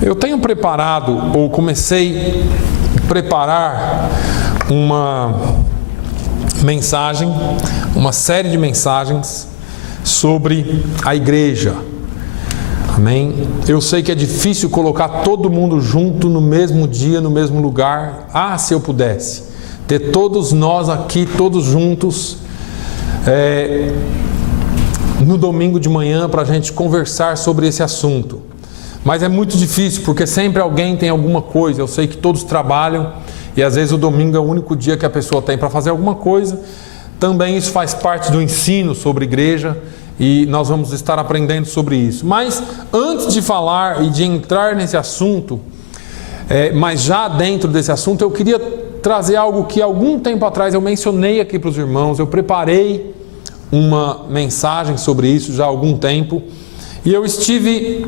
Eu tenho preparado, ou comecei a preparar uma mensagem, uma série de mensagens sobre a igreja. Amém? Eu sei que é difícil colocar todo mundo junto no mesmo dia, no mesmo lugar. Se eu pudesse ter todos nós aqui, todos juntos, no domingo de manhã, para a gente conversar sobre esse assunto. Mas é muito difícil, porque sempre alguém tem alguma coisa. Eu sei que todos trabalham e às vezes o domingo é o único dia que a pessoa tem para fazer alguma coisa. Também isso faz parte do ensino sobre igreja e nós vamos estar aprendendo sobre isso. Mas antes de falar e de entrar nesse assunto, mas já dentro desse assunto, eu queria trazer algo que algum tempo atrás eu mencionei aqui para os irmãos. Eu preparei uma mensagem sobre isso já há algum tempo e eu estive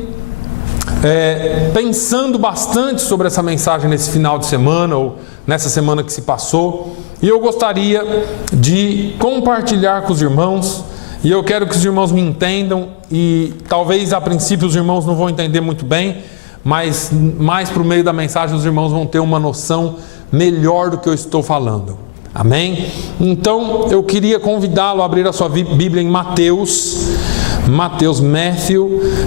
pensando bastante sobre essa mensagem nesse final de semana ou nessa semana que se passou, e eu gostaria de compartilhar com os irmãos, e eu quero que os irmãos me entendam, e talvez a princípio os irmãos não vão entender muito bem, mas mais para o meio da mensagem os irmãos vão ter uma noção melhor do que eu estou falando. Amém? Então eu queria convidá-lo a abrir a sua Bíblia em Matthew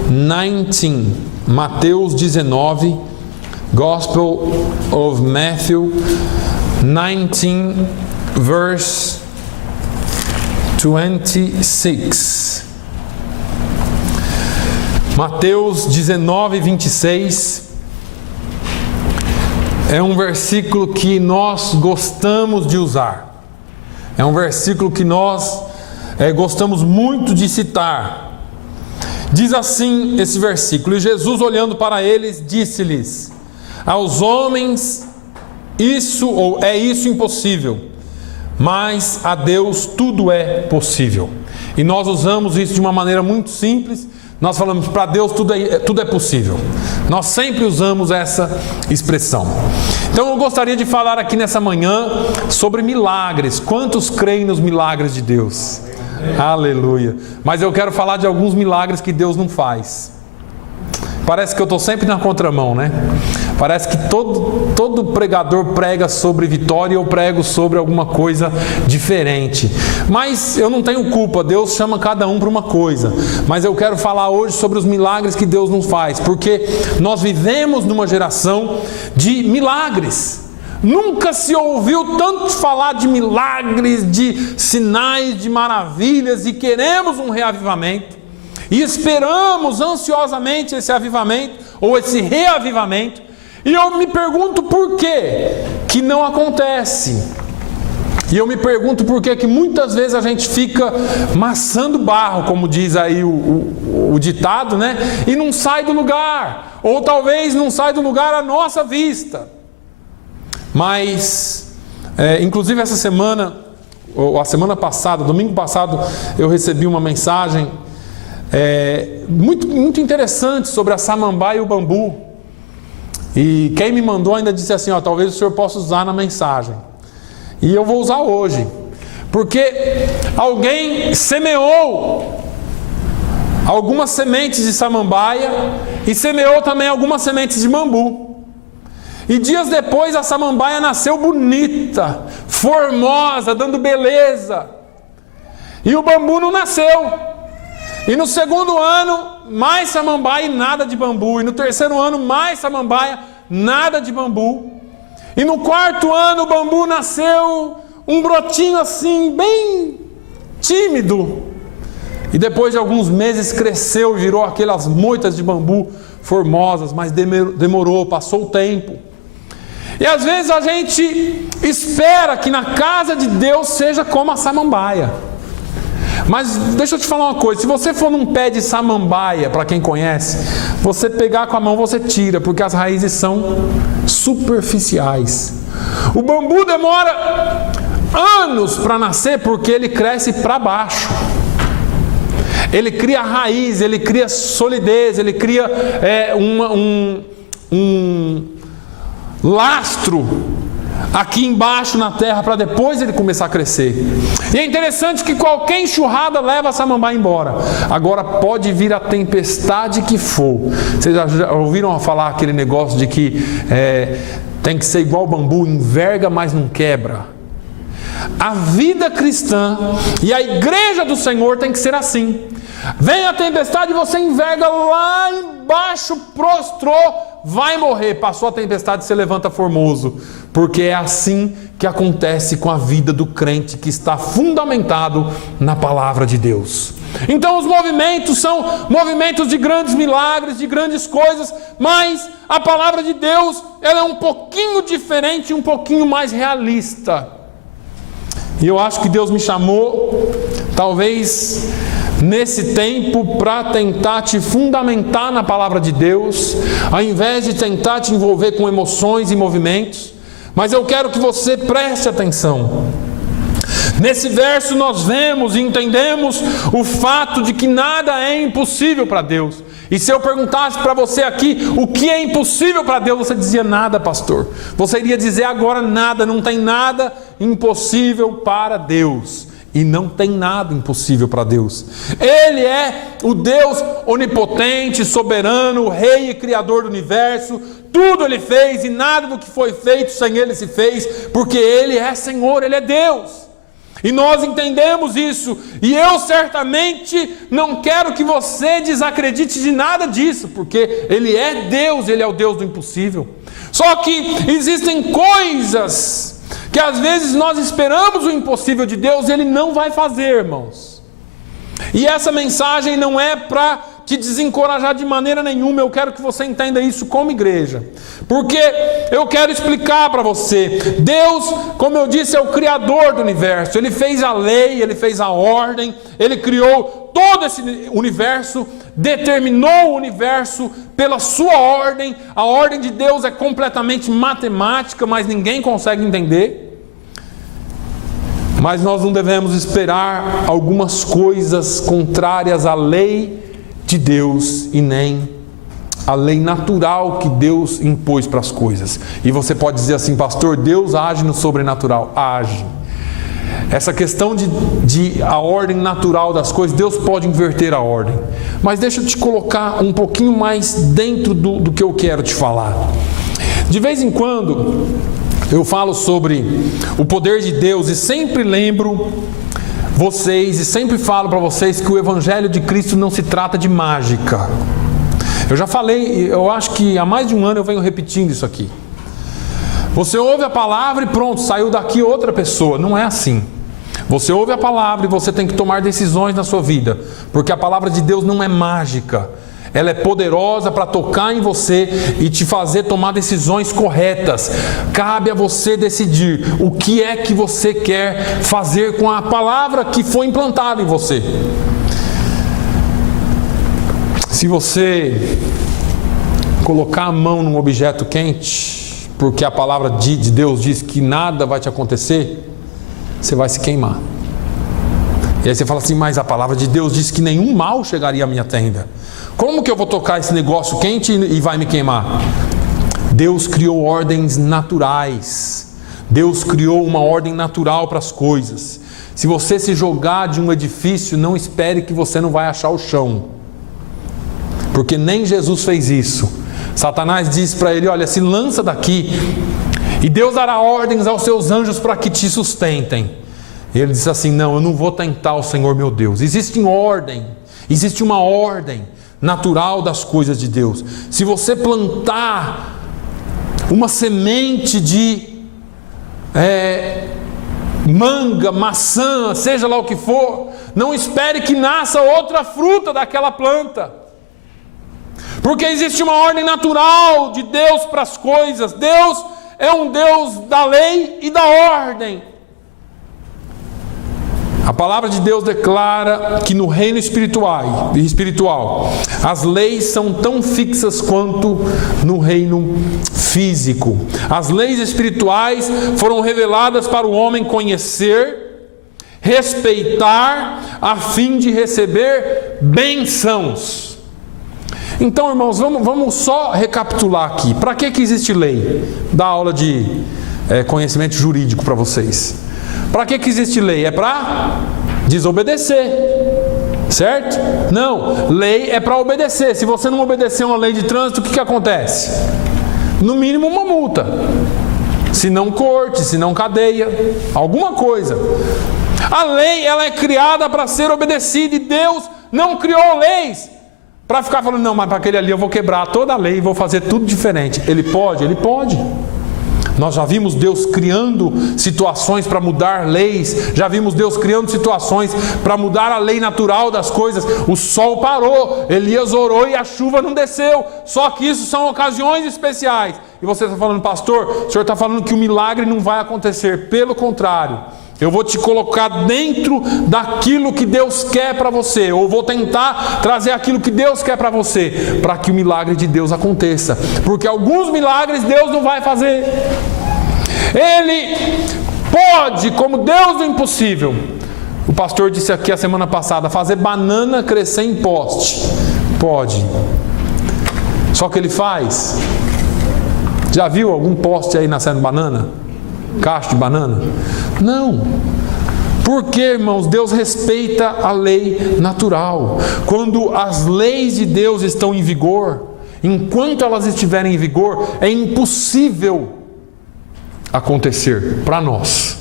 19, Mateus 19, Gospel of Matthew 19, verse 26. Mateus 19, 26 é um versículo que nós gostamos de usar. É um versículo que nós gostamos muito de citar. Diz assim esse versículo: e Jesus, olhando para eles, disse-lhes: aos homens isso impossível, mas a Deus tudo é possível. E nós usamos isso de uma maneira muito simples. Nós falamos, para Deus tudo é possível. Nós sempre usamos essa expressão. Então eu gostaria de falar aqui nessa manhã sobre milagres. Quantos creem nos milagres de Deus? Aleluia. Mas eu quero falar de alguns milagres que Deus não faz. Parece que eu estou sempre na contramão, né? Parece que todo pregador prega sobre vitória e eu prego sobre alguma coisa diferente. Mas eu não tenho culpa, Deus chama cada um para uma coisa. Mas eu quero falar hoje sobre os milagres que Deus nos faz, porque nós vivemos numa geração de milagres. Nunca se ouviu tanto falar de milagres, de sinais, de maravilhas, e queremos um reavivamento. E esperamos ansiosamente esse avivamento, ou esse reavivamento. E eu me pergunto por que não acontece. E eu me pergunto por que muitas vezes a gente fica maçando barro, como diz aí o ditado, né? E não sai do lugar. Ou talvez não sai do lugar à nossa vista. Mas, inclusive essa semana, ou a semana passada, domingo passado, eu recebi uma mensagem muito interessante sobre a samambaia e o bambu. E quem me mandou ainda disse assim, talvez o senhor possa usar na mensagem. E eu vou usar hoje, porque alguém semeou algumas sementes de samambaia e semeou também algumas sementes de bambu. E dias depois a samambaia nasceu bonita, formosa, dando beleza. E o bambu não nasceu. E no segundo ano, mais samambaia e nada de bambu. E no terceiro ano, mais samambaia, nada de bambu. E no quarto ano, o bambu nasceu um brotinho assim, bem tímido. E depois de alguns meses cresceu, virou aquelas moitas de bambu formosas, mas demorou, passou o tempo. E às vezes a gente espera que na casa de Deus seja como a samambaia. Mas deixa eu te falar uma coisa, se você for num pé de samambaia, para quem conhece, você pegar com a mão, você tira, porque as raízes são superficiais. O bambu demora anos para nascer, porque ele cresce para baixo. Ele cria raiz, ele cria solidez, ele cria um lastro aqui embaixo na terra para depois ele começar a crescer. E é interessante que qualquer enxurrada leva a samambaia embora. Agora pode vir a tempestade que for. Vocês já ouviram falar aquele negócio de que tem que ser igual bambu, enverga mas não quebra? A vida cristã e a igreja do Senhor tem que ser assim. Vem a tempestade e você enverga lá embaixo, prostrou, vai morrer. Passou a tempestade, você levanta formoso. Porque é assim que acontece com a vida do crente que está fundamentado na palavra de Deus. Então os movimentos são movimentos de grandes milagres, de grandes coisas, mas a palavra de Deus, ela é um pouquinho diferente, um pouquinho mais realista. E eu acho que Deus me chamou, talvez nesse tempo, para tentar te fundamentar na palavra de Deus, ao invés de tentar te envolver com emoções e movimentos. Mas eu quero que você preste atenção. Nesse verso nós vemos e entendemos o fato de que nada é impossível para Deus. E se eu perguntasse para você aqui o que é impossível para Deus, você dizia nada, pastor. Você iria dizer agora nada, não tem nada impossível para Deus. E não tem nada impossível para Deus. Ele é o Deus onipotente, soberano, o Rei e Criador do universo. Tudo Ele fez e nada do que foi feito sem Ele se fez, porque Ele é Senhor, Ele é Deus. E nós entendemos isso. E eu certamente não quero que você desacredite de nada disso, porque Ele é Deus, Ele é o Deus do impossível. Só que existem coisas que às vezes nós esperamos o impossível de Deus e Ele não vai fazer, irmãos. E essa mensagem não é para te desencorajar de maneira nenhuma. Eu quero que você entenda isso como igreja, porque eu quero explicar para você. Deus, como eu disse, é o Criador do universo. Ele fez a lei, Ele fez a ordem, Ele criou todo esse universo, determinou o universo pela sua ordem. A ordem de Deus é completamente matemática, mas ninguém consegue entender. Mas nós não devemos esperar algumas coisas contrárias à lei de Deus e nem a lei natural que Deus impôs para as coisas. E você pode dizer assim, pastor, Deus age no sobrenatural. Age. Essa questão de a ordem natural das coisas, Deus pode inverter a ordem. Mas deixa eu te colocar um pouquinho mais dentro do que eu quero te falar. De vez em quando eu falo sobre o poder de Deus e sempre lembro vocês e sempre falo para vocês que o Evangelho de Cristo não se trata de mágica. Eu já falei, eu acho que há mais de um ano eu venho repetindo isso aqui. Você ouve a palavra e pronto, saiu daqui outra pessoa. Não é assim. Você ouve a palavra e você tem que tomar decisões na sua vida, porque a palavra de Deus não é mágica. Ela é poderosa para tocar em você e te fazer tomar decisões corretas. Cabe a você decidir o que é que você quer fazer com a palavra que foi implantada em você. Se você colocar a mão num objeto quente, porque a palavra de Deus diz que nada vai te acontecer, você vai se queimar. E aí você fala assim, mas a palavra de Deus diz que nenhum mal chegaria à minha tenda. Como que eu vou tocar esse negócio quente e vai me queimar? Deus criou ordens naturais. Deus criou uma ordem natural para as coisas. Se você se jogar de um edifício, não espere que você não vai achar o chão. Porque nem Jesus fez isso. Satanás disse para ele, olha, se lança daqui e Deus dará ordens aos seus anjos para que te sustentem. E ele disse assim, não, eu não vou tentar o Senhor meu Deus. Existe uma ordem natural das coisas de Deus. Se você plantar uma semente de manga, maçã, seja lá o que for, não espere que nasça outra fruta daquela planta, porque existe uma ordem natural de Deus para as coisas. Deus é um Deus da lei e da ordem. A palavra de Deus declara que no reino espiritual, as leis são tão fixas quanto no reino físico. As leis espirituais foram reveladas para o homem conhecer, respeitar, a fim de receber bênçãos. Então, irmãos, vamos só recapitular aqui. Para que existe lei? Da aula de conhecimento jurídico para vocês. Para que existe lei? É para desobedecer, certo? Não, lei é para obedecer. Se você não obedecer uma lei de trânsito, o que acontece? No mínimo uma multa, se não corte, se não cadeia, alguma coisa. A lei, ela é criada para ser obedecida, e Deus não criou leis para ficar falando, não, mas para aquele ali eu vou quebrar toda a lei e vou fazer tudo diferente. Ele pode? Ele pode. Nós já vimos Deus criando situações para mudar leis, já vimos Deus criando situações para mudar a lei natural das coisas. O sol parou, Elias orou e a chuva não desceu. Só que isso são ocasiões especiais. E você está falando, pastor, o senhor está falando que o milagre não vai acontecer. Pelo contrário, eu vou te colocar dentro daquilo que Deus quer para você, ou vou tentar trazer aquilo que Deus quer para você, para que o milagre de Deus aconteça. Porque alguns milagres Deus não vai fazer. Ele pode, como Deus do impossível. O pastor disse aqui a semana passada, fazer banana crescer em poste. Pode. Só que ele faz. Já viu algum poste aí nascendo banana? Cacho de banana? Não. Porque, irmãos, Deus respeita a lei natural. Quando as leis de Deus estão em vigor, enquanto elas estiverem em vigor, é impossível acontecer para nós.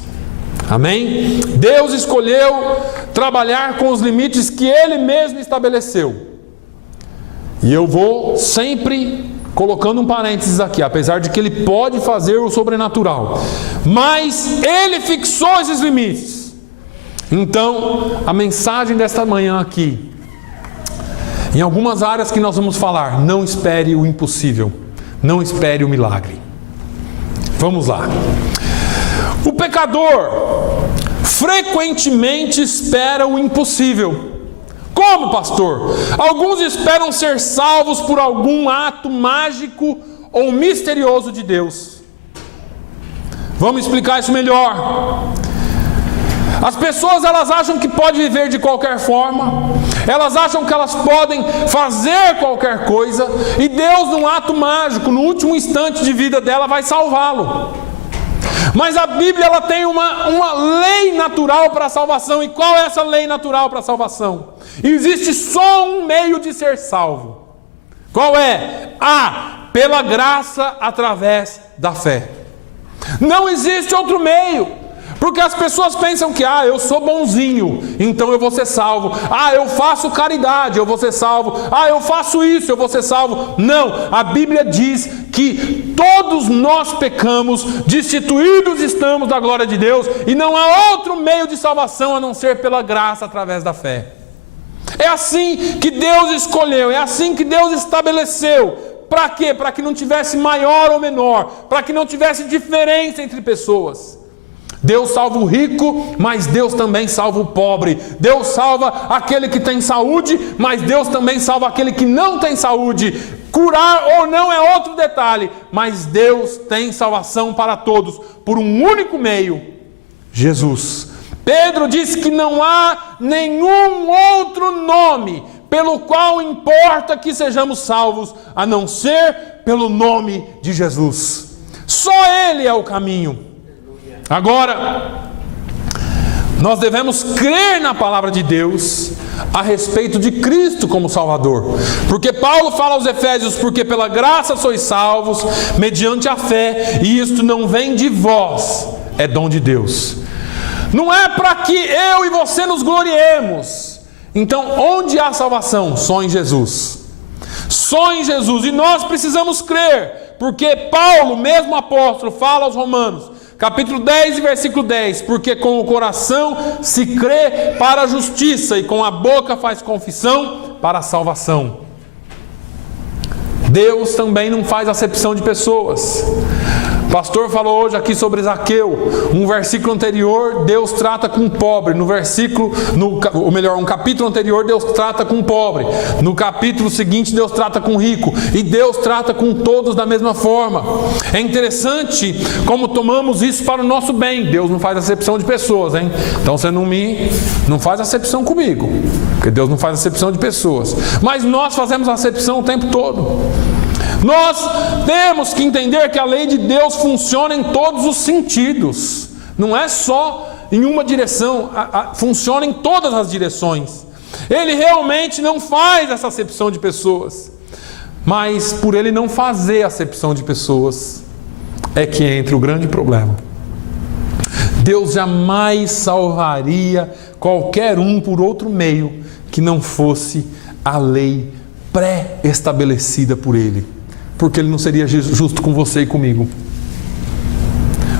Amém? Deus escolheu trabalhar com os limites que Ele mesmo estabeleceu. E eu vou sempre colocando um parênteses aqui, apesar de que Ele pode fazer o sobrenatural, mas Ele fixou esses limites. Então, a mensagem desta manhã aqui, em algumas áreas que nós vamos falar, não espere o impossível, não espere o milagre. Vamos lá. O pecador frequentemente espera o impossível. Como, pastor? Alguns esperam ser salvos por algum ato mágico ou misterioso de Deus. Vamos explicar isso melhor. As pessoas, elas acham que pode viver de qualquer forma, elas acham que elas podem fazer qualquer coisa, e Deus, num ato mágico, no último instante de vida dela, vai salvá-lo. Mas a Bíblia, ela tem uma lei natural para a salvação. E qual é essa lei natural para a salvação? Existe só um meio de ser salvo. Qual é? Pela graça através da fé. Não existe outro meio. Porque as pessoas pensam que, eu sou bonzinho, então eu vou ser salvo. Eu faço caridade, eu vou ser salvo. Eu faço isso, eu vou ser salvo. Não, a Bíblia diz que todos nós pecamos, destituídos estamos da glória de Deus, e não há outro meio de salvação a não ser pela graça através da fé. É assim que Deus escolheu, é assim que Deus estabeleceu. Para quê? Para que não tivesse maior ou menor, para que não tivesse diferença entre pessoas. Deus salva o rico, mas Deus também salva o pobre. Deus salva aquele que tem saúde, mas Deus também salva aquele que não tem saúde. Curar ou não é outro detalhe, mas Deus tem salvação para todos, por um único meio, Jesus. Pedro disse que não há nenhum outro nome pelo qual importa que sejamos salvos, a não ser pelo nome de Jesus. Só Ele é o caminho. Agora, nós devemos crer na palavra de Deus a respeito de Cristo como Salvador. Porque Paulo fala aos Efésios, porque pela graça sois salvos, mediante a fé, e isto não vem de vós, é dom de Deus. Não é para que eu e você nos gloriemos. Então, onde há salvação? Só em Jesus. Só em Jesus. E nós precisamos crer, porque Paulo, mesmo apóstolo, fala aos Romanos, capítulo 10 e versículo 10, porque com o coração se crê para a justiça, e com a boca faz confissão para a salvação. Deus também não faz acepção de pessoas. O pastor falou hoje aqui sobre Zaqueu. Um versículo anterior, Deus trata com o pobre. Um capítulo anterior, Deus trata com o pobre. No capítulo seguinte, Deus trata com o rico. E Deus trata com todos da mesma forma. É interessante como tomamos isso para o nosso bem. Deus não faz acepção de pessoas, hein? Então você não faz acepção comigo, porque Deus não faz acepção de pessoas. Mas nós fazemos acepção o tempo todo. Nós temos que entender que a lei de Deus funciona em todos os sentidos. Não é só em uma direção, funciona em todas as direções. Ele realmente não faz essa acepção de pessoas. Mas por ele não fazer acepção de pessoas, é que entra o grande problema. Deus jamais salvaria qualquer um por outro meio que não fosse a lei pré-estabelecida por Ele. Porque Ele não seria justo com você e comigo.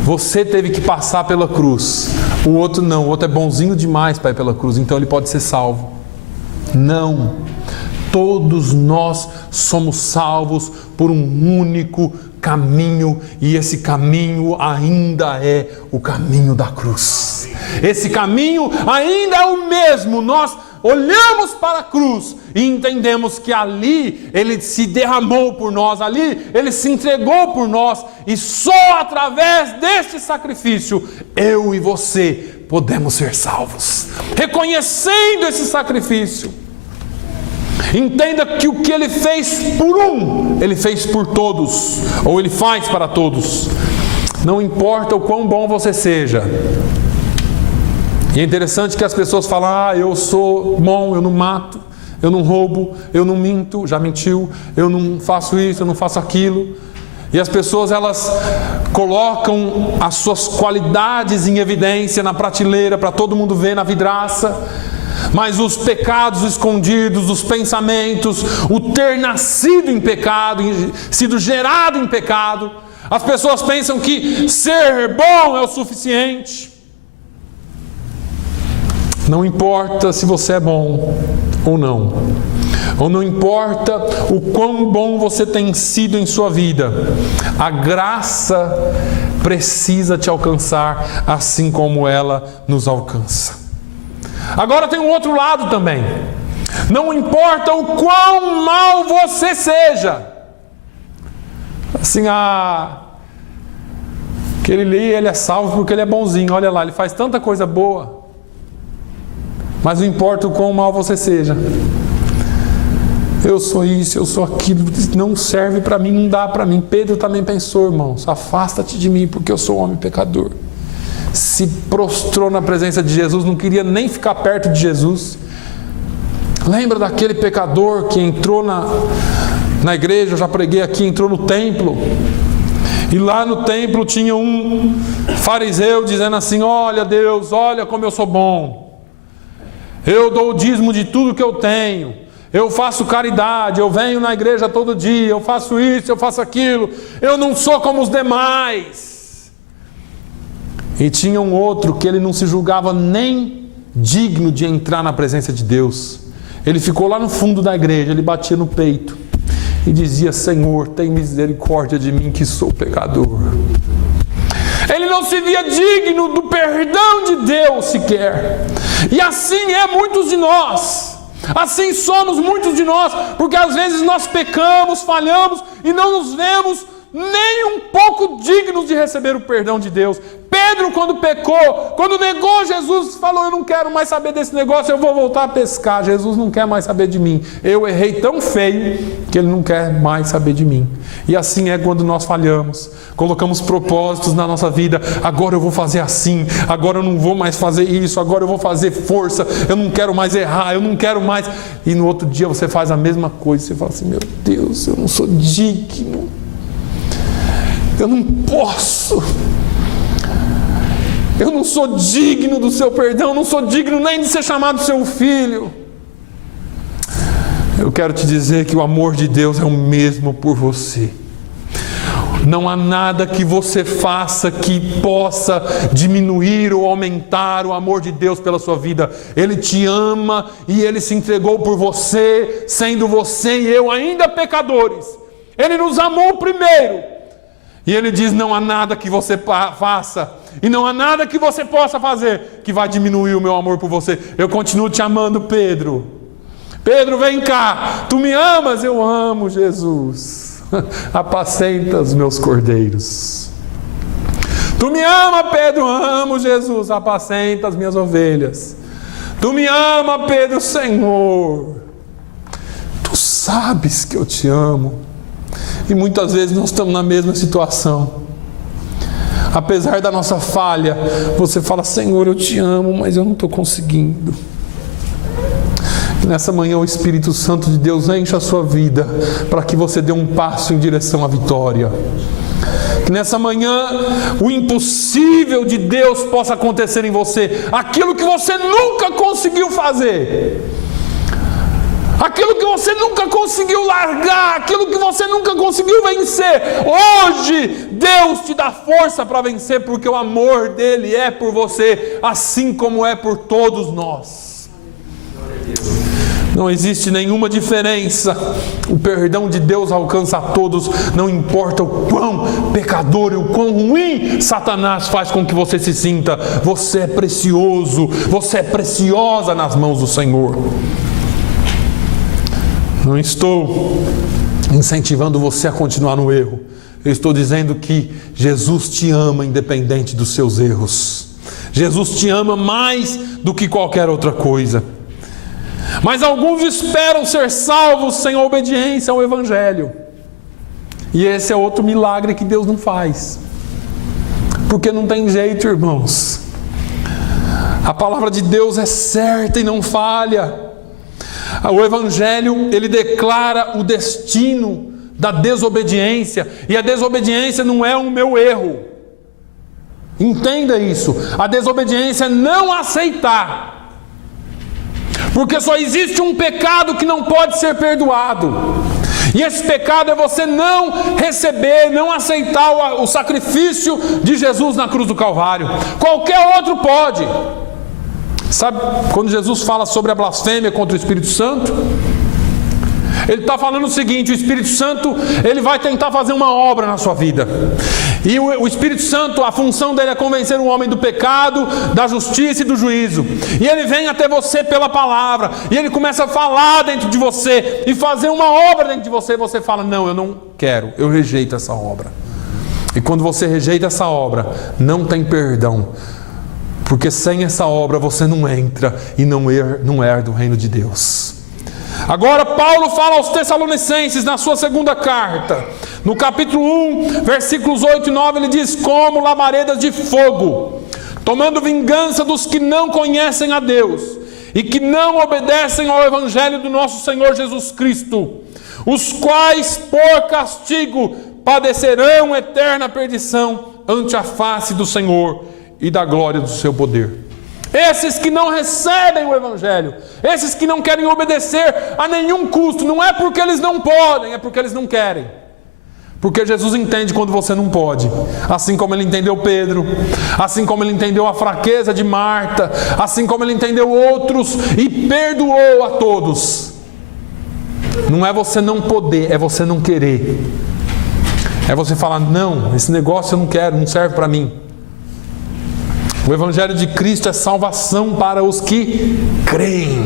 Você teve que passar pela cruz. O outro não. O outro é bonzinho demais para ir pela cruz. Então ele pode ser salvo. Não. Todos nós somos salvos por um único caminho. E esse caminho ainda é o caminho da cruz. Esse caminho ainda é o mesmo. Nós olhamos para a cruz e entendemos que ali Ele se derramou por nós, ali Ele se entregou por nós, e só através deste sacrifício eu e você podemos ser salvos. Reconhecendo esse sacrifício, entenda que o que Ele fez por um, Ele fez por todos, ou Ele faz para todos. Não importa o quão bom você seja. E é interessante que as pessoas falam: eu sou bom, eu não mato, eu não roubo, eu não minto, já mentiu, eu não faço isso, eu não faço aquilo. E as pessoas, elas colocam as suas qualidades em evidência na prateleira para todo mundo ver na vidraça. Mas os pecados escondidos, os pensamentos, o ter nascido em pecado, sido gerado em pecado, as pessoas pensam que ser bom é o suficiente. Não importa se você é bom ou não importa o quão bom você tem sido em sua vida, a graça precisa te alcançar assim como ela nos alcança. Agora tem um outro lado também. Não importa o quão mal você seja. Assim, aquele ali, ele é salvo porque ele é bonzinho. Olha lá, ele faz tanta coisa boa. Mas não importa o quão mal você seja. Eu sou isso, eu sou aquilo, não serve para mim, não dá para mim. Pedro também pensou: irmãos, afasta-te de mim porque eu sou homem pecador. Se prostrou na presença de Jesus, não queria nem ficar perto de Jesus. Lembra daquele pecador que entrou na igreja, eu já preguei aqui, entrou no templo. E lá no templo tinha um fariseu dizendo assim: olha Deus, olha como eu sou bom. Eu dou o dízimo de tudo que eu tenho. Eu faço caridade, eu venho na igreja todo dia, eu faço isso, eu faço aquilo. Eu não sou como os demais. E tinha um outro que ele não se julgava nem digno de entrar na presença de Deus. Ele ficou lá no fundo da igreja, ele batia no peito e dizia: Senhor, tem misericórdia de mim que sou pecador. Ele não se via digno do perdão de Deus sequer. E assim é muitos de nós. Assim somos muitos de nós, porque às vezes nós pecamos, falhamos e não nos vemos nem um pouco dignos de receber o perdão de Deus. Pedro, quando pecou, quando negou Jesus, falou: eu não quero mais saber desse negócio, eu vou voltar a pescar. Jesus não quer mais saber de mim. Eu errei tão feio que Ele não quer mais saber de mim. E assim é quando nós falhamos. Colocamos propósitos na nossa vida: agora eu vou fazer assim, agora eu não vou mais fazer isso, agora eu vou fazer força, eu não quero mais errar, eu não quero mais. E no outro dia você faz a mesma coisa, você fala assim: meu Deus, eu não sou digno, eu não posso, eu não sou digno do seu perdão, eu não sou digno nem de ser chamado seu filho. Eu quero te dizer que o amor de Deus é o mesmo por você. Não há nada que você faça que possa diminuir ou aumentar o amor de Deus pela sua vida. Ele te ama e Ele se entregou por você, sendo você e eu ainda pecadores. Ele nos amou primeiro. E Ele diz: não há nada que você faça e não há nada que você possa fazer que vai diminuir o meu amor por você. Eu continuo te amando, Pedro. Pedro, vem cá. Tu me amas? Eu amo, Jesus. Apacenta os meus cordeiros. Tu me ama, Pedro? Amo, Jesus. Apacenta as minhas ovelhas. Tu me ama, Pedro? Senhor, tu sabes que eu te amo. E muitas vezes nós estamos na mesma situação. Apesar da nossa falha, você fala: Senhor, eu te amo, mas eu não estou conseguindo. E nessa manhã o Espírito Santo de Deus enche a sua vida, para que você dê um passo em direção à vitória. Que nessa manhã o impossível de Deus possa acontecer em você. Aquilo que você nunca conseguiu fazer, aquilo que você nunca conseguiu largar, aquilo que você nunca conseguiu vencer, hoje Deus te dá força para vencer, porque o amor dele é por você, assim como é por todos nós. Não existe nenhuma diferença. O perdão de Deus alcança a todos, não importa o quão pecador e o quão ruim Satanás faz com que você se sinta. Você é precioso, você é preciosa nas mãos do Senhor. Não estou incentivando você a continuar no erro. Eu estou dizendo que Jesus te ama independente dos seus erros. Jesus te ama mais do que qualquer outra coisa. Mas alguns esperam ser salvos sem a obediência ao Evangelho. E esse é outro milagre que Deus não faz. Porque não tem jeito, irmãos. A palavra de Deus é certa e não falha. O Evangelho, ele declara o destino da desobediência. E a desobediência não é o meu erro. Entenda isso. A desobediência é não aceitar. Porque só existe um pecado que não pode ser perdoado. E esse pecado é você não receber, não aceitar o sacrifício de Jesus na cruz do Calvário. Qualquer outro pode. Sabe quando Jesus fala sobre a blasfêmia contra o Espírito Santo? Ele está falando o seguinte: o Espírito Santo, ele vai tentar fazer uma obra na sua vida. E o Espírito Santo, a função dele é convencer o homem do pecado, da justiça e do juízo. E ele vem até você pela palavra. E ele começa a falar dentro de você e fazer uma obra dentro de você. E você fala: não, eu não quero, eu rejeito essa obra. E quando você rejeita essa obra, não tem perdão. Porque sem essa obra você não entra e não herda o reino de Deus. Agora Paulo fala aos Tessalonicenses na sua segunda carta, no capítulo 1, versículos 8 e 9, ele diz: como labaredas de fogo, tomando vingança dos que não conhecem a Deus e que não obedecem ao Evangelho do nosso Senhor Jesus Cristo, os quais por castigo padecerão eterna perdição ante a face do Senhor e da glória do seu poder. Esses que não recebem o Evangelho, esses que não querem obedecer a nenhum custo, não é porque eles não podem, é porque eles não querem. Porque Jesus entende quando você não pode, assim como ele entendeu Pedro, assim como ele entendeu a fraqueza de Marta, assim como ele entendeu outros e perdoou a todos. Não é você não poder, é você não querer. É você falar: não, esse negócio eu não quero, não serve para mim. O Evangelho de Cristo é salvação para os que creem.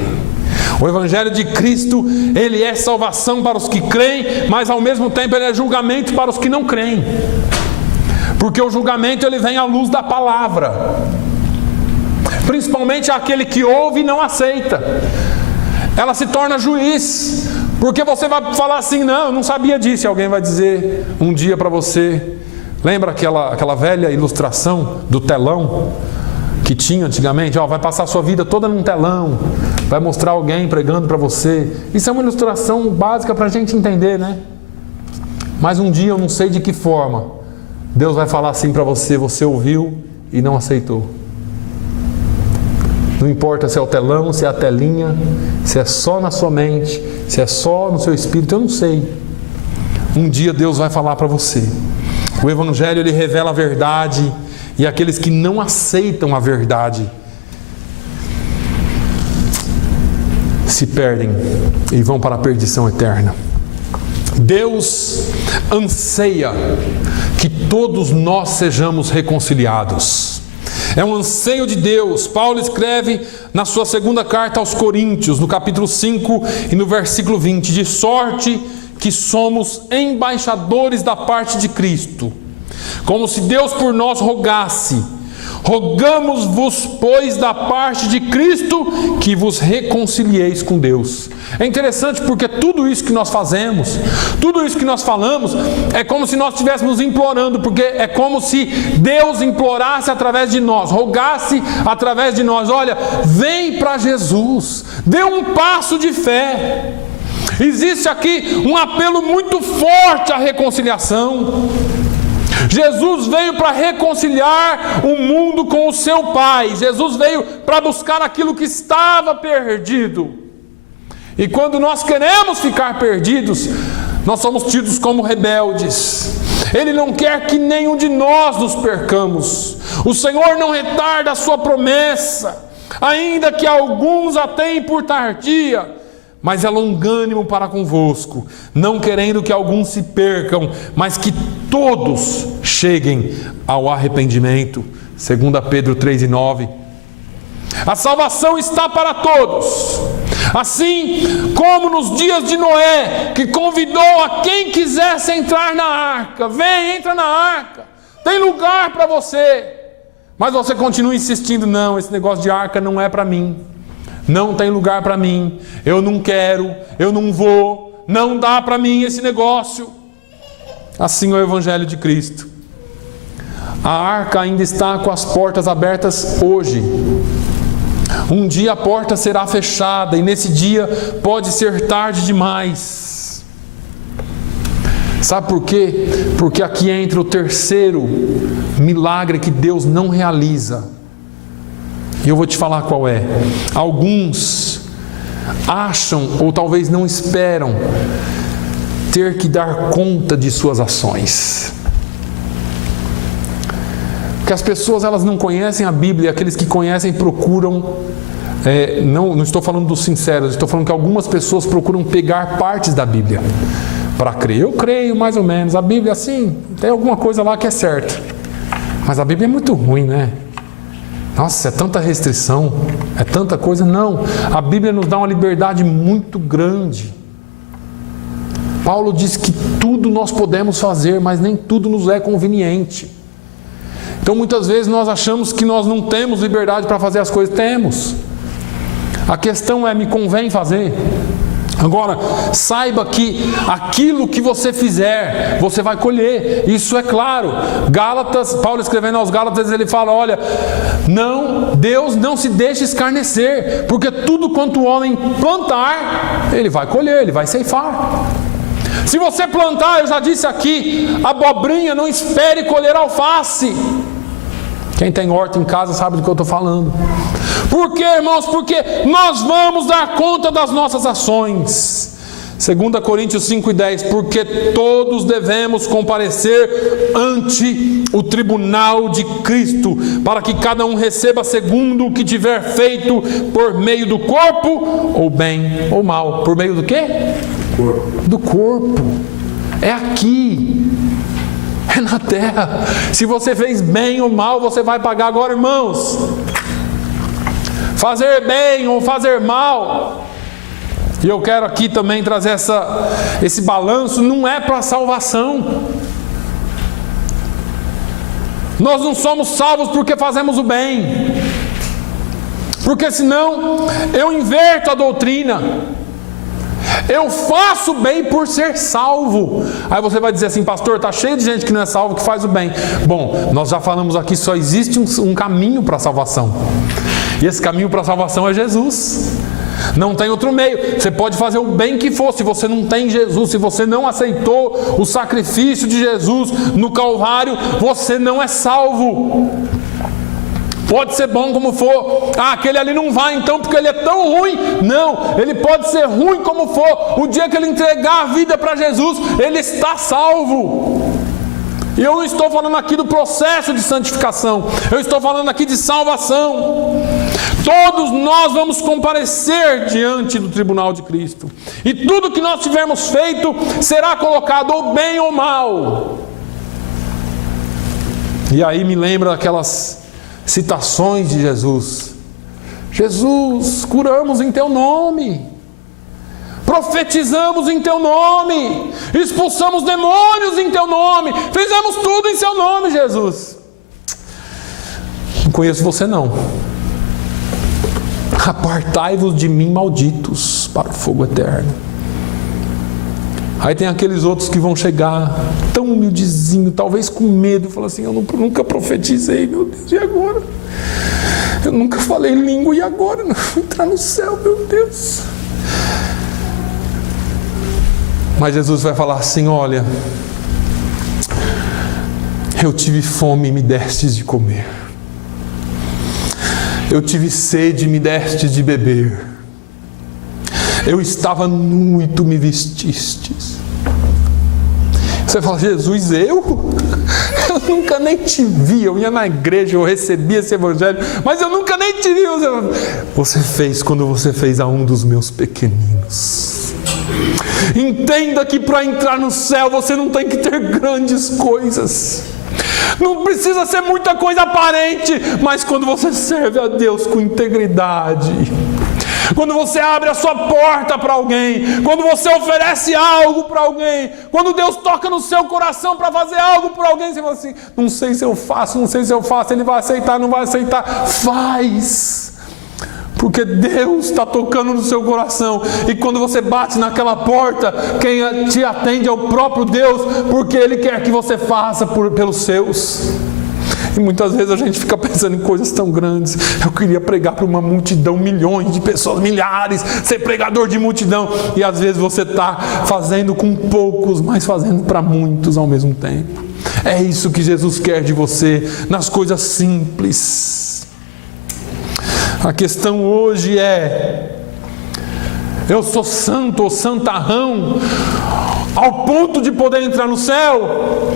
O Evangelho de Cristo, ele é salvação para os que creem, mas ao mesmo tempo ele é julgamento para os que não creem. Porque o julgamento ele vem à luz da palavra. Principalmente aquele que ouve e não aceita. Ela se torna juiz. Porque você vai falar assim: não, eu não sabia disso. E alguém vai dizer um dia para você: lembra aquela velha ilustração do telão que tinha antigamente? Vai passar a sua vida toda num telão, vai mostrar alguém pregando para você. Isso é uma ilustração básica para a gente entender, né? Mas um dia, eu não sei de que forma, Deus vai falar assim para você: você ouviu e não aceitou. Não importa se é o telão, se é a telinha, se é só na sua mente, se é só no seu espírito, eu não sei. Um dia Deus vai falar para você. O Evangelho ele revela a verdade, e aqueles que não aceitam a verdade se perdem e vão para a perdição eterna. Deus anseia que todos nós sejamos reconciliados. É um anseio de Deus. Paulo escreve na sua segunda carta aos Coríntios, no capítulo 5 e no versículo 20: de sorte que somos embaixadores da parte de Cristo, como se Deus por nós rogasse. Rogamos-vos, pois, da parte de Cristo, que vos reconcilieis com Deus. É interessante porque tudo isso que nós fazemos, tudo isso que nós falamos, é como se nós estivéssemos implorando, porque é como se Deus implorasse através de nós, rogasse através de nós: olha, vem para Jesus, dê um passo de fé. Existe aqui um apelo muito forte à reconciliação. Jesus veio para reconciliar o mundo com o seu Pai. Jesus veio para buscar aquilo que estava perdido. E quando nós queremos ficar perdidos, nós somos tidos como rebeldes. Ele não quer que nenhum de nós nos percamos. O Senhor não retarda a sua promessa, ainda que alguns a tenham por tardia, mas é longânimo para convosco, não querendo que alguns se percam, mas que todos cheguem ao arrependimento. 2 Pedro 3:9. A salvação está para todos, assim como nos dias de Noé, que convidou a quem quisesse entrar na arca: vem, entra na arca, tem lugar para você. Mas você continua insistindo: não, esse negócio de arca não é para mim, não tem lugar para mim, eu não quero, eu não vou, não dá para mim esse negócio. Assim é o Evangelho de Cristo. A arca ainda está com as portas abertas hoje. Um dia a porta será fechada, e nesse dia pode ser tarde demais. Sabe por quê? Porque aqui entra o terceiro milagre que Deus não realiza. E eu vou te falar qual é. Alguns acham, ou talvez não esperam, ter que dar conta de suas ações. Porque as pessoas, elas não conhecem a Bíblia, e aqueles que conhecem procuram, não estou falando dos sinceros, estou falando que algumas pessoas procuram pegar partes da Bíblia para crer. Eu creio mais ou menos, a Bíblia sim, tem alguma coisa lá que é certa, mas a Bíblia é muito ruim, né? Nossa, é tanta restrição, é tanta coisa. Não, a Bíblia nos dá uma liberdade muito grande. Paulo diz que tudo nós podemos fazer, mas nem tudo nos é conveniente. Então muitas vezes nós achamos que nós não temos liberdade para fazer as coisas. Temos. A questão é: me convém fazer? Agora, saiba que aquilo que você fizer, você vai colher. Isso é claro. Gálatas, Paulo escrevendo aos Gálatas, ele fala: olha, não, Deus não se deixa escarnecer, porque tudo quanto o homem plantar, ele vai colher, ele vai ceifar. Se você plantar, eu já disse aqui, abobrinha, não espere colher alface. Quem tem horta em casa sabe do que eu estou falando. Por quê, irmãos? Porque nós vamos dar conta das nossas ações. 2 Coríntios 5:10. Porque todos devemos comparecer ante o tribunal de Cristo, para que cada um receba segundo o que tiver feito por meio do corpo, ou bem ou mal. Por meio do quê? Do corpo. É aqui, é na terra. Se você fez bem ou mal, você vai pagar. Agora, irmãos, fazer bem ou fazer mal, e eu quero aqui também trazer esse balanço, não é para salvação. Nós não somos salvos porque fazemos o bem, porque senão eu inverto a doutrina. Eu faço bem por ser salvo. Aí você vai dizer assim: pastor, está cheio de gente que não é salvo, que faz o bem. Bom, nós já falamos aqui, só existe um caminho para a salvação. E esse caminho para a salvação é Jesus. Não tem outro meio. Você pode fazer o bem que for, se você não tem Jesus, se você não aceitou o sacrifício de Jesus no Calvário, você não é salvo. Pode ser bom como for. Ah, aquele ali não vai então porque ele é tão ruim. Não, ele pode ser ruim como for. O dia que ele entregar a vida para Jesus, ele está salvo. E eu não estou falando aqui do processo de santificação, eu estou falando aqui de salvação. Todos nós vamos comparecer diante do tribunal de Cristo, e tudo que nós tivermos feito será colocado ou bem ou mal. E aí me lembra aquelas citações de Jesus: Jesus, curamos em teu nome, profetizamos em teu nome, expulsamos demônios em teu nome, fizemos tudo em seu nome, Jesus. Não conheço você não. Apartai-vos de mim, malditos, para o fogo eterno. Aí tem aqueles outros que vão chegar tão humildezinho, talvez com medo, falar assim: eu nunca profetizei, meu Deus, e agora? Eu nunca falei língua, e agora? Não vou entrar no céu, meu Deus. Mas Jesus vai falar assim: olha, eu tive fome e me destes de comer. Eu tive sede e me destes de beber. Eu estava nu e tu me vestistes. Você fala: Jesus, eu nunca nem te vi. Eu ia na igreja, eu recebia esse evangelho, mas eu nunca nem te vi. Você fez quando você fez a um dos meus pequeninos. Entenda que para entrar no céu você não tem que ter grandes coisas. Não precisa ser muita coisa aparente, mas quando você serve a Deus com integridade, quando você abre a sua porta para alguém, quando você oferece algo para alguém, quando Deus toca no seu coração para fazer algo para alguém, você fala assim: não sei se eu faço, ele vai aceitar, não vai aceitar. Faz! Porque Deus está tocando no seu coração. E quando você bate naquela porta, quem te atende é o próprio Deus, porque Ele quer que você faça pelos seus. E muitas vezes a gente fica pensando em coisas tão grandes. Eu queria pregar para uma multidão, milhões de pessoas, milhares, ser pregador de multidão. E às vezes você está fazendo com poucos, mas fazendo para muitos ao mesmo tempo. É isso que Jesus quer de você, nas coisas simples. A questão hoje é: eu sou santo ou santarrão ao ponto de poder entrar no céu?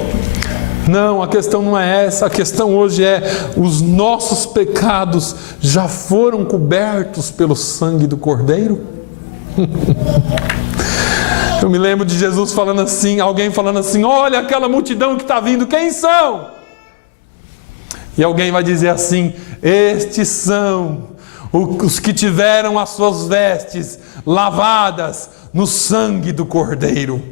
Não, a questão não é essa. A questão hoje é: os nossos pecados já foram cobertos pelo sangue do Cordeiro? Eu me lembro de Jesus falando assim, alguém falando assim: olha aquela multidão que está vindo, quem são? E alguém vai dizer assim: estes são os que tiveram as suas vestes lavadas no sangue do Cordeiro.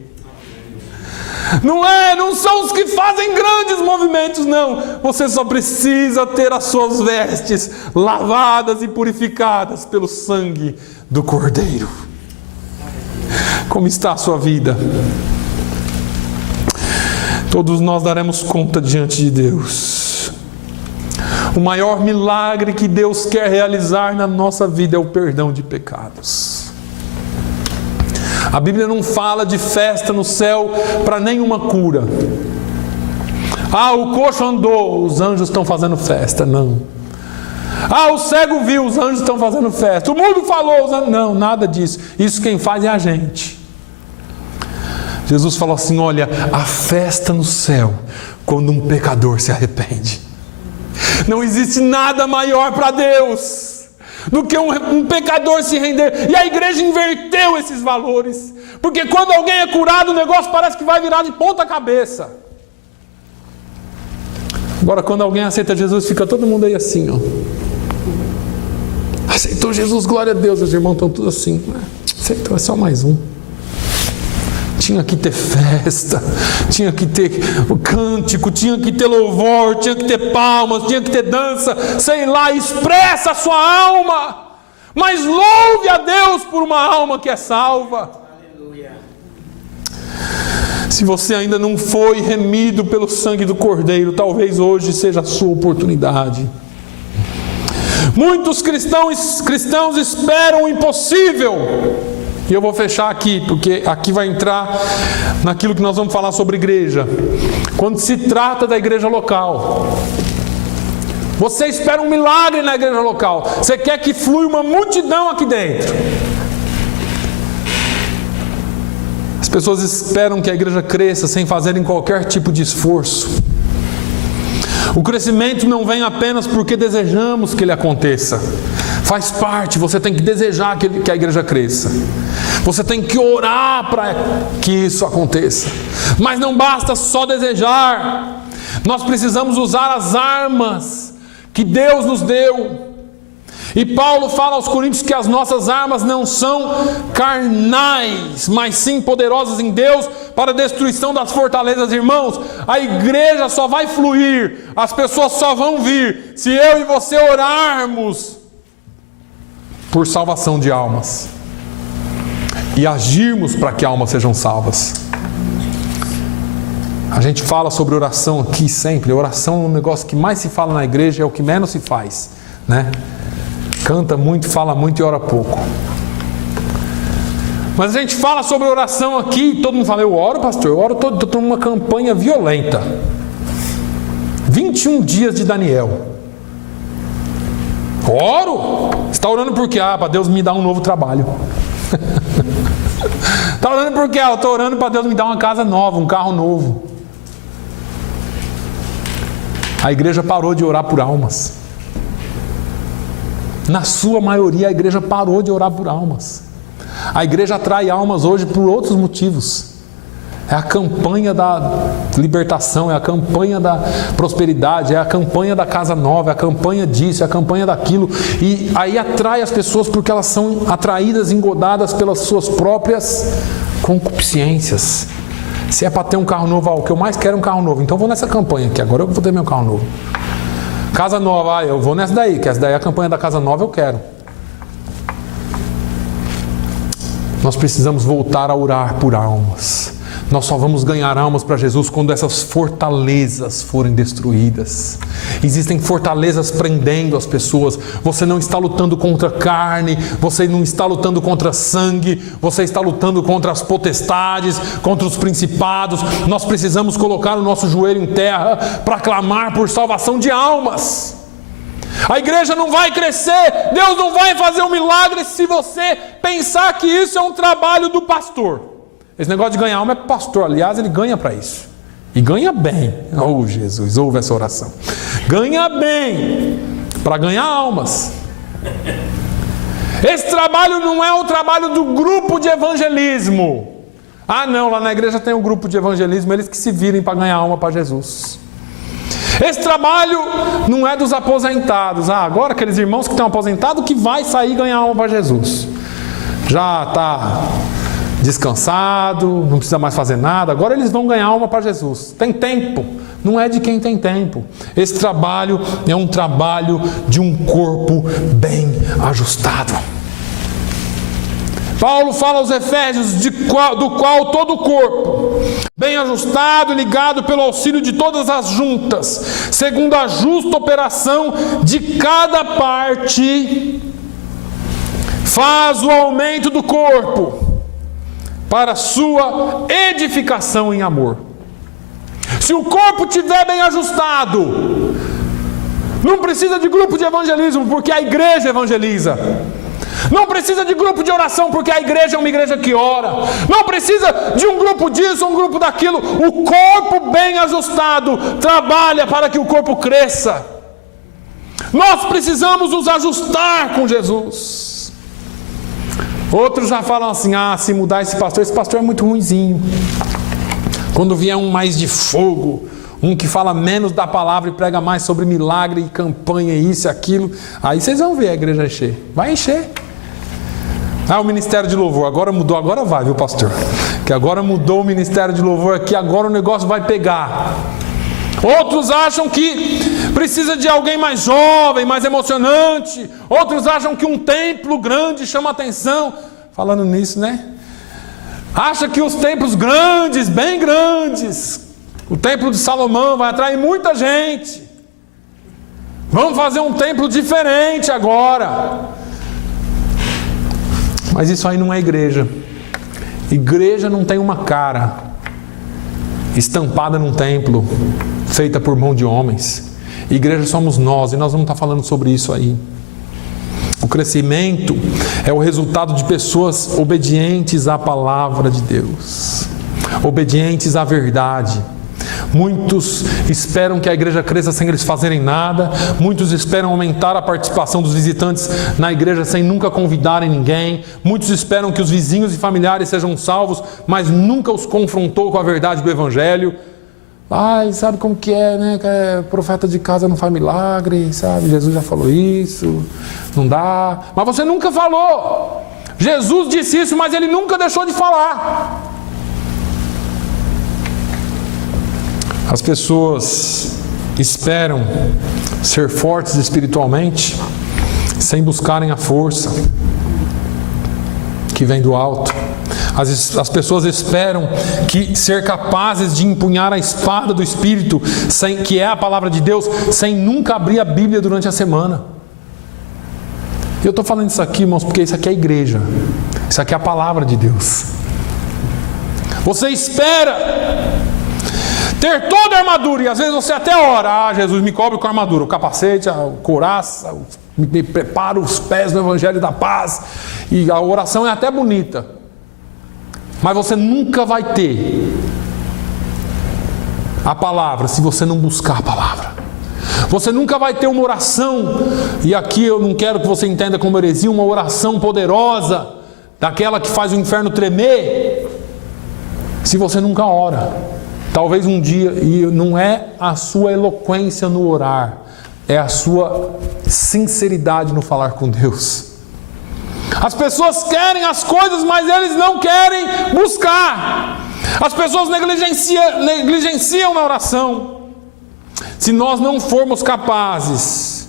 Não são os que fazem grandes movimentos, não. Você só precisa ter as suas vestes lavadas e purificadas pelo sangue do Cordeiro. Como está a sua vida? Todos nós daremos conta diante de Deus. O maior milagre que Deus quer realizar na nossa vida é o perdão de pecados. A Bíblia não fala de festa no céu para nenhuma cura. O coxo andou, os anjos estão fazendo festa. Não. O cego viu, os anjos estão fazendo festa. O mudo falou, os anjos... Não, nada disso. Isso quem faz é a gente. Jesus falou assim: olha, a festa no céu quando um pecador se arrepende. Não existe nada maior para Deus do que um pecador se render. E a igreja inverteu esses valores, porque quando alguém é curado, o negócio parece que vai virar de ponta cabeça. Agora, quando alguém aceita Jesus, fica todo mundo aí assim, ó. Aceitou Jesus, glória a Deus. Os irmãos estão todos assim: aceitou, é só mais um. Tinha que ter festa, tinha que ter cântico, tinha que ter louvor, tinha que ter palmas, tinha que ter dança, sei lá, expressa a sua alma, mas louve a Deus por uma alma que é salva. Aleluia. Se você ainda não foi remido pelo sangue do Cordeiro, talvez hoje seja a sua oportunidade. Muitos cristãos esperam o impossível. E eu vou fechar aqui, porque aqui vai entrar naquilo que nós vamos falar sobre igreja. Quando se trata da igreja local, você espera um milagre na igreja local. Você quer que flua uma multidão aqui dentro. As pessoas esperam que a igreja cresça sem fazerem qualquer tipo de esforço. O crescimento não vem apenas porque desejamos que ele aconteça. Faz parte, você tem que desejar que a igreja cresça. Você tem que orar para que isso aconteça. Mas não basta só desejar. Nós precisamos usar as armas que Deus nos deu. E Paulo fala aos Coríntios que as nossas armas não são carnais, mas sim poderosas em Deus para a destruição das fortalezas. Irmãos, a igreja só vai fluir, as pessoas só vão vir, se eu e você orarmos por salvação de almas e agirmos para que almas sejam salvas. A gente fala sobre oração aqui sempre. Oração é um negócio que mais se fala na igreja, é o que menos se faz, né? Canta muito, fala muito e ora pouco. Mas a gente fala sobre oração aqui e todo mundo fala: eu oro, pastor, eu oro, estou numa campanha violenta. 21 dias de Daniel. Oro? Você está orando por quê? Para Deus me dar um novo trabalho. Está orando por quê? Eu estou orando para Deus me dar uma casa nova, um carro novo. A igreja parou de orar por almas. Na sua maioria, a igreja parou de orar por almas. A igreja atrai almas hoje por outros motivos. É a campanha da libertação, é a campanha da prosperidade, é a campanha da casa nova, é a campanha disso, é a campanha daquilo. E aí atrai as pessoas porque elas são atraídas, engodadas pelas suas próprias concupiscências. Se é para ter um carro novo, o que eu mais quero é um carro novo. Então eu vou nessa campanha aqui, agora eu vou ter meu carro novo. Casa nova, eu vou nessa daí, que essa daí é a campanha da casa nova, eu quero. Nós precisamos voltar a orar por almas. Nós só vamos ganhar almas para Jesus quando essas fortalezas forem destruídas. Existem fortalezas prendendo as pessoas. Você não está lutando contra carne, você não está lutando contra sangue, você está lutando contra as potestades, contra os principados. Nós precisamos colocar o nosso joelho em terra para clamar por salvação de almas. A igreja não vai crescer, Deus não vai fazer um milagre se você pensar que isso é um trabalho do pastor. Esse negócio de ganhar alma é para o pastor, aliás, ele ganha para isso. E ganha bem. Oh, Jesus, ouve essa oração. Ganha bem para ganhar almas. Esse trabalho não é o trabalho do grupo de evangelismo. Ah, não, lá na igreja tem um grupo de evangelismo, eles que se virem para ganhar alma para Jesus. Esse trabalho não é dos aposentados. Ah, agora aqueles irmãos que estão aposentados que vai sair ganhar alma para Jesus. Já está descansado, não precisa mais fazer nada, agora eles vão ganhar alma para Jesus. Tem tempo, não é de quem tem tempo. Esse trabalho é um trabalho de um corpo bem ajustado. Paulo fala aos Efésios do qual todo o corpo, bem ajustado e ligado pelo auxílio de todas as juntas, segundo a justa operação de cada parte, faz o aumento do corpo para a sua edificação em amor. Se o corpo estiver bem ajustado, não precisa de grupo de evangelismo, porque a igreja evangeliza. Não precisa de grupo de oração, porque a igreja é uma igreja que ora. Não precisa de um grupo disso, um grupo daquilo. O corpo bem ajustado trabalha para que o corpo cresça. Nós precisamos nos ajustar com Jesus. Outros já falam assim: ah, se mudar esse pastor é muito ruinzinho. Quando vier um mais de fogo, um que fala menos da palavra e prega mais sobre milagre e campanha, isso e aquilo, aí vocês vão ver a igreja encher. Vai encher. Ah, o ministério de louvor, agora mudou, agora vai, viu, pastor? Que agora mudou o ministério de louvor aqui, agora o negócio vai pegar. Outros acham que precisa de alguém mais jovem, mais emocionante. Outros acham que um templo grande chama atenção. Falando nisso, né? Acha que os templos grandes, bem grandes, o templo de Salomão vai atrair muita gente. Vamos fazer um templo diferente agora. Mas isso aí não é igreja. Igreja não tem uma cara estampada num templo, feita por mão de homens. Igreja somos nós, e nós vamos estar falando sobre isso aí. O crescimento é o resultado de pessoas obedientes à palavra de Deus, obedientes à verdade. Muitos esperam que a igreja cresça sem eles fazerem nada. Muitos esperam aumentar a participação dos visitantes na igreja sem nunca convidarem ninguém. Muitos esperam que os vizinhos e familiares sejam salvos, mas nunca os confrontou com a verdade do Evangelho. Ai, sabe como que é, né? Que profeta de casa não faz milagre, sabe? Jesus já falou isso, não dá. Mas você nunca falou. Jesus disse isso, mas ele nunca deixou de falar. As pessoas esperam ser fortes espiritualmente sem buscarem a força que vem do alto. As pessoas esperam que ser capazes de empunhar a espada do Espírito, que é a palavra de Deus, sem nunca abrir a Bíblia durante a semana. Eu estou falando isso aqui, irmãos, porque isso aqui é a igreja. Isso aqui é a palavra de Deus. Você espera ter toda a armadura, e às vezes você até ora, Jesus me cobre com a armadura, o capacete, a couraça, me prepara os pés no Evangelho da Paz, e a oração é até bonita, mas você nunca vai ter a palavra se você não buscar a palavra. Você nunca vai ter uma oração, e aqui eu não quero que você entenda como heresia, uma oração poderosa, daquela que faz o inferno tremer, se você nunca ora. Talvez um dia, e não é a sua eloquência no orar, é a sua sinceridade no falar com Deus. As pessoas querem as coisas, mas eles não querem buscar. As pessoas negligenciam na oração. Se nós não formos capazes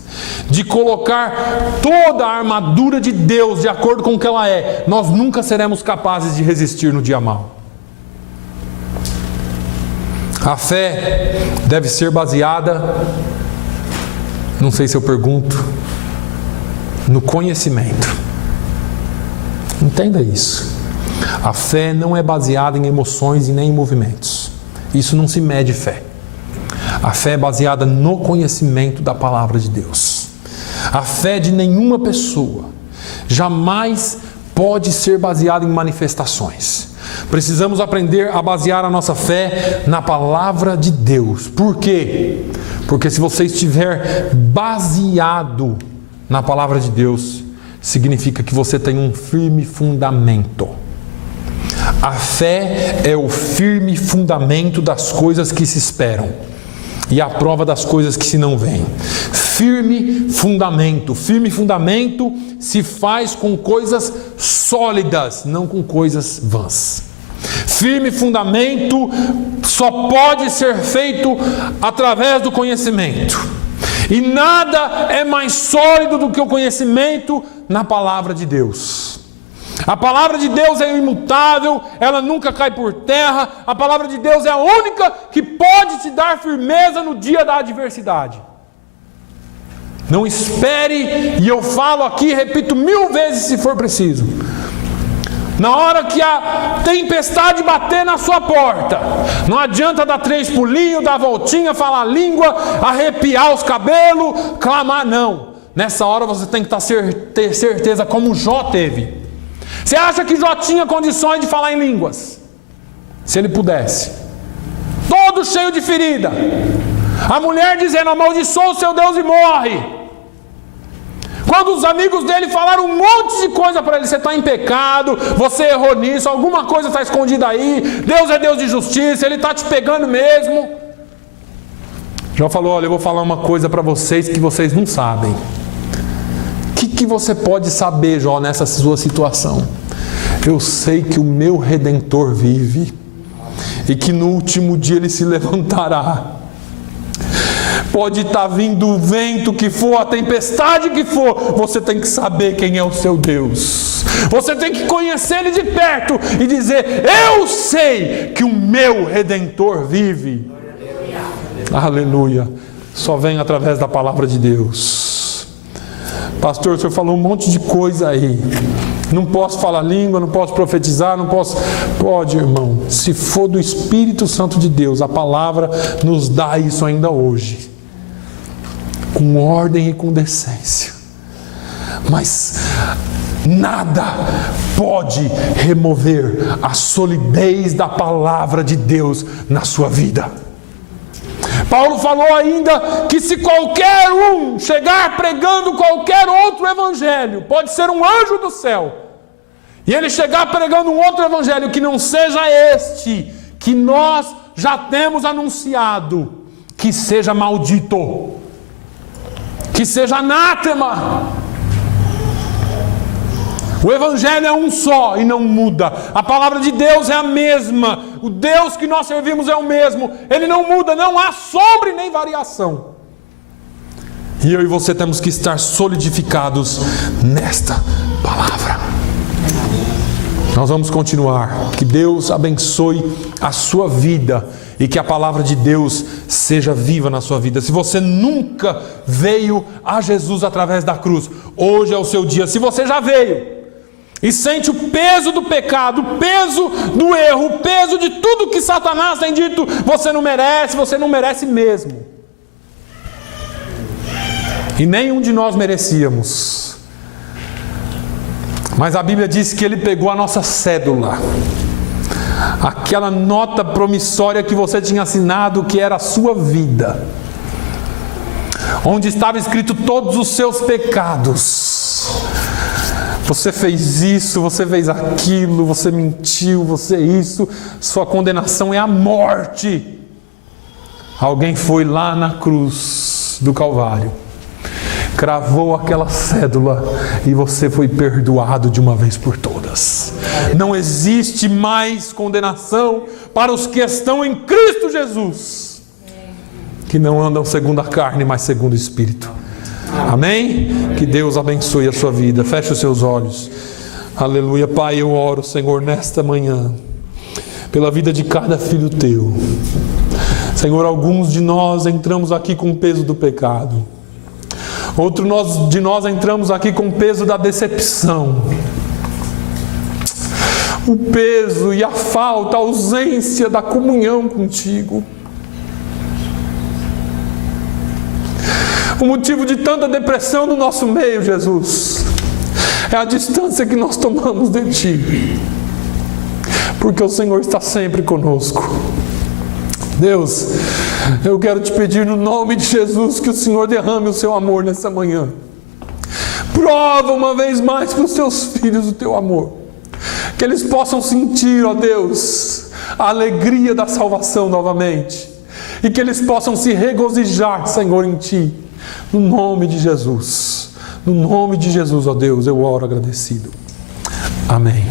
de colocar toda a armadura de Deus de acordo com o que ela é, nós nunca seremos capazes de resistir no dia mau. A fé deve ser baseada, não sei se eu pergunto, no conhecimento. Entenda isso. A fé não é baseada em emoções e nem em movimentos. Isso não se mede fé. A fé é baseada no conhecimento da palavra de Deus. A fé de nenhuma pessoa jamais pode ser baseada em manifestações. Precisamos aprender a basear a nossa fé na palavra de Deus. Por quê? Porque se você estiver baseado na palavra de Deus, significa que você tem um firme fundamento. A fé é o firme fundamento das coisas que se esperam e a prova das coisas que se não veem. Firme fundamento. Firme fundamento se faz com coisas sólidas, não com coisas vãs. Firme fundamento só pode ser feito através do conhecimento. E nada é mais sólido do que o conhecimento na palavra de Deus. A palavra de Deus é imutável, ela nunca cai por terra. A palavra de Deus é a única que pode te dar firmeza no dia da adversidade. Não espere, e eu falo aqui, repito 1000 vezes se for preciso. Na hora que a tempestade bater na sua porta, não adianta dar 3 pulinhos, dar voltinha, falar língua, arrepiar os cabelos, clamar, não. Nessa hora você tem que ter certeza, como Jó teve. Você acha que Jó tinha condições de falar em línguas? Se ele pudesse. Todo cheio de ferida. A mulher dizendo, amaldiçoa o seu Deus e morre. Quando os amigos dele falaram um monte de coisa para ele, você está em pecado, você errou nisso, alguma coisa está escondida aí, Deus é Deus de justiça, Ele está te pegando mesmo. Jó falou, olha, eu vou falar uma coisa para vocês que vocês não sabem. O que você pode saber, Jó, nessa sua situação? Eu sei que o meu Redentor vive, e que no último dia Ele se levantará. Pode estar vindo o vento que for, a tempestade que for, você tem que saber quem é o seu Deus. Você tem que conhecer Ele de perto e dizer, eu sei que o meu Redentor vive. Aleluia. Só vem através da palavra de Deus. Pastor, o senhor falou um monte de coisa aí. Não posso falar língua, não posso profetizar, não posso... Pode, irmão. Se for do Espírito Santo de Deus, a palavra nos dá isso ainda hoje. Com ordem e com decência. Mas nada pode remover a solidez da palavra de Deus na sua vida. Paulo falou ainda que se qualquer um chegar pregando qualquer outro evangelho, pode ser um anjo do céu, e ele chegar pregando um outro evangelho que não seja este que nós já temos anunciado, que seja maldito, que seja anátema. O Evangelho é um só e não muda. A palavra de Deus é a mesma. O Deus que nós servimos é o mesmo. Ele não muda, não há sombra e nem variação. E eu e você temos que estar solidificados nesta palavra. Nós vamos continuar. Que Deus abençoe a sua vida e que a palavra de Deus seja viva na sua vida. Se você nunca veio a Jesus através da cruz, hoje é o seu dia. Se você já veio e sente o peso do pecado, o peso do erro, o peso de tudo que Satanás tem dito, você não merece mesmo. E nenhum de nós merecíamos. Mas a Bíblia diz que Ele pegou a nossa cédula, aquela nota promissória que você tinha assinado, que era a sua vida, onde estava escrito todos os seus pecados. Você fez isso, você fez aquilo, você mentiu, você isso, sua condenação é a morte. Alguém foi lá na cruz do Calvário, cravou aquela cédula e você foi perdoado de uma vez por todas. Não existe mais condenação para os que estão em Cristo Jesus, que não andam segundo a carne, mas segundo o Espírito. Amém? Que Deus abençoe a sua vida. Feche os seus olhos. Aleluia. Pai, eu oro, Senhor, nesta manhã, pela vida de cada filho teu. Senhor, alguns de nós entramos aqui com o peso do pecado. Outros de nós entramos aqui com o peso da decepção. O peso e a falta, a ausência da comunhão contigo. O motivo de tanta depressão no nosso meio, Jesus, é a distância que nós tomamos de Ti. Porque o Senhor está sempre conosco. Deus, eu quero te pedir no nome de Jesus que o Senhor derrame o seu amor nessa manhã. Prova uma vez mais para os teus filhos o teu amor. Que eles possam sentir, ó Deus, a alegria da salvação novamente. E que eles possam se regozijar, Senhor, em Ti. No nome de Jesus. No nome de Jesus, ó Deus, eu oro agradecido. Amém.